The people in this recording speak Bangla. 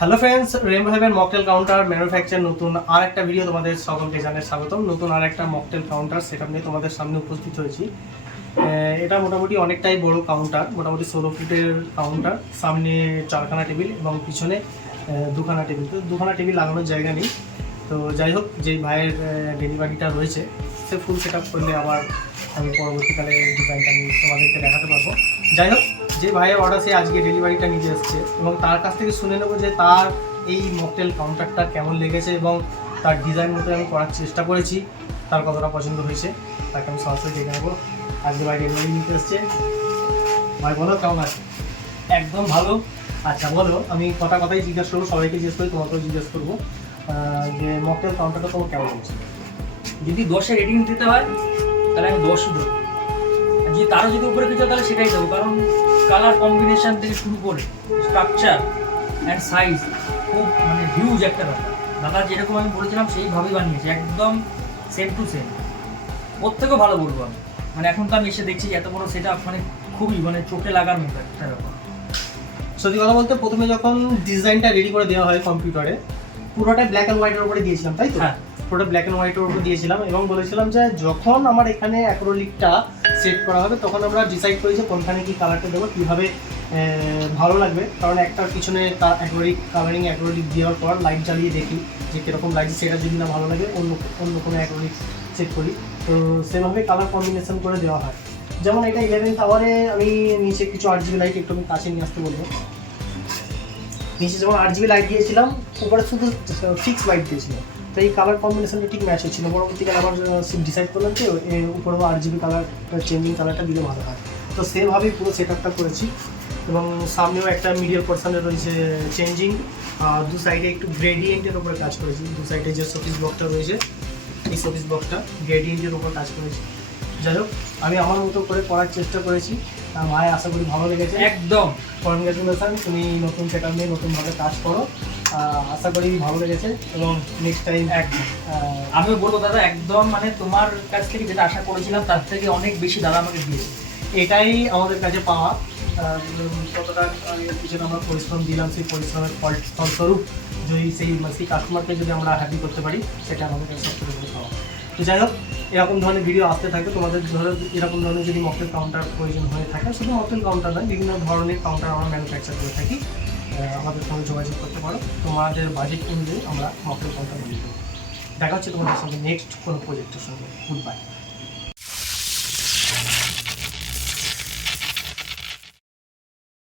Hello friends, rainbow heaven mocktail counter manufacture নতুন আর একটা ভিডিও তোমাদের সকলকে জানাই স্বাগতম। নতুন আর একটা মকটেল কাউন্টার সেটআপ নিয়ে তোমাদের সামনে উপস্থিত হয়েছি। এটা মোটামুটি অনেকটাই বড় কাউন্টার, মোটামুটি 16 ফুটের কাউন্টার। সামনে 4খানা টেবিল এবং পিছনে 2খানা টেবিল। তো 2খানা টেবিল লাগানোর জায়গা নেই। তো যাই হোক, যেই ভাইয়ের ডেলিভারিটা রয়েছে সে ফুল সেটআপ করলে আবার আমি পরবর্তীকালে ডিজাইনটা আমি তোমাদেরকে দেখাতে পারবো। যাই হোক, যে ভাইয়ের অর্ডার সে আজকে ডেলিভারিটা নিতে এসছে এবং তার কাছ থেকে শুনে নেবো যে তার এই মকটেল কাউন্টারটা কেমন লেগেছে এবং তার ডিজাইন মতো আমি করার চেষ্টা করেছি, তার কতটা পছন্দ হয়েছে তাকে আমি সরাসরি দেখে নেবো। আজকে ভাই ডেলিভারি নিতে এসছে। ভাই বলো কেমন আছে? একদম ভালো। আচ্ছা বলো, আমি কথাই জিজ্ঞেস করবো, সবাইকে জিজ্ঞেস করি, তোমাকেও জিজ্ঞেস করবো যে মকটেল কাউন্টারটা তোমার কেমন হয়েছে? যদি 10-এ রেটিং দিতে হয় তাহলে আমি 10ই দেবো। আর যদি তারও যদি উপরে কিছু তাহলে সেটাই দেবো, কারণ কালার কম্বিনেশন থেকে শুরু করে স্ট্রাকচার অ্যান্ড সাইজ খুব হিউজ একটা ব্যাপার। দাদা যেরকম আমি বলেছিলাম সেইভাবেই বানিয়েছে, একদম সেম টু সেম। ওর থেকেও ভালো বলবো আমি। এখন তো আমি এসে দেখছি এত বড় সেটা খুবই চোখে লাগার মতো একটা ব্যাপার। সত্যি কথা বলতে, প্রথমে যখন ডিজাইনটা রেডি করে দেওয়া হয় কম্পিউটারে, পুরোটাই ব্ল্যাক অ্যান্ড হোয়াইটের উপরে দিয়েছিলাম, তাই তো? হ্যাঁ, পুরোটা ব্ল্যাক অ্যান্ড হোয়াইটের উপর দিয়েছিলাম এবং বলেছিলাম যে যখন আমার এখানে অ্যাক্রিলিকটা সেট করা হবে তখন আমরা ডিসাইড করি যে কোনখানে কি কালারটা দেবো, কীভাবে ভালো লাগবে। কারণ একটার পিছনে অ্যাক্রিলিক দেওয়ার পর লাইট জ্বালিয়ে দেখি যে কীরকম লাগছে, সেটা যদি না ভালো লাগে অন্য কোনো অ্যাক্রিলিক সেট করি। তো সেভাবে কালার কম্বিনেশন করে দেওয়া হয়। যেমন এটা 11th আওয়ারে আমি নিচে কিছু RGB লাইট একটু আমি কাছে নিয়ে আসতে বলবো। নিচে যেমন RGB লাইট দিয়েছিলাম, উপরে শুধু ফিক্স লাইট দিয়েছিলাম। তো এই কালার কম্বিনেশনটা ঠিক ম্যাচ হচ্ছিল। পরবর্তীকালে আবার ডিসাইড করলাম যে উপরেও RGB কালারটা চেঞ্জিং কালারটা দিলে ভালো হয়। তো সেভাবেই পুরো সেট আপটা করেছি এবং সামনেও একটা মিডিয়াল পোর্শনে রয়েছে চেঞ্জিং, দু সাইডে একটু গ্রেডিয়েন্টের উপরে কাজ করেছি। দু সাইডে যে শোপিস ব্লকটা রয়েছে, এই শোপিস ব্লকটা গ্রেডিয়েন্টের উপর কাজ করেছি। যাই হোক, আমি আমার মতো করে করার চেষ্টা করেছি। ভাই আশা করি ভালো লেগেছে। একদম কনগ্রাচুলেশন, তুমি নতুন সেটআপ নিয়ে নতুনভাবে কাজ করো। আশা করি ভালো লেগেছে এবং নেক্সট টাইম একদম আমিও বলবো দাদা, একদম তোমার কাছ থেকে যেটা আশা করেছিলাম তার থেকে অনেক বেশি দাদা আমাকে দিয়েছে। এটাই আমাদের কাছে পাওয়া। কতটা এর পিছনে আমরা পরিশ্রম দিলাম, সেই পরিশ্রমের ফলস্বরূপ যদি সেই কাস্টমারকে যদি আমরা হ্যাপি করতে পারি, সেটা আমাদের কাছে সবথেকে বড় পাওয়া। তো যাই হোক, এরকম ধরনের ভিডিও আসতে থাকবে। তোমাদের ধরো এরকম ধরনের যদি মকটেল কাউন্টার প্রয়োজন হয়ে থাকে, শুধু মকটেল কাউন্টার নয়, বিভিন্ন ধরনের কাউন্টার আমরা ম্যানুফ্যাকচার করে থাকি, আমাদের সঙ্গে যোগাযোগ করতে পারো। তোমাদের বাজেট অনুযায়ী আমরা মকটেল কাউন্টার নিয়ে দেবো। দেখা হচ্ছে তোমাদের সঙ্গে নেক্সট কোনো প্রজেক্টের সঙ্গে। Good bye.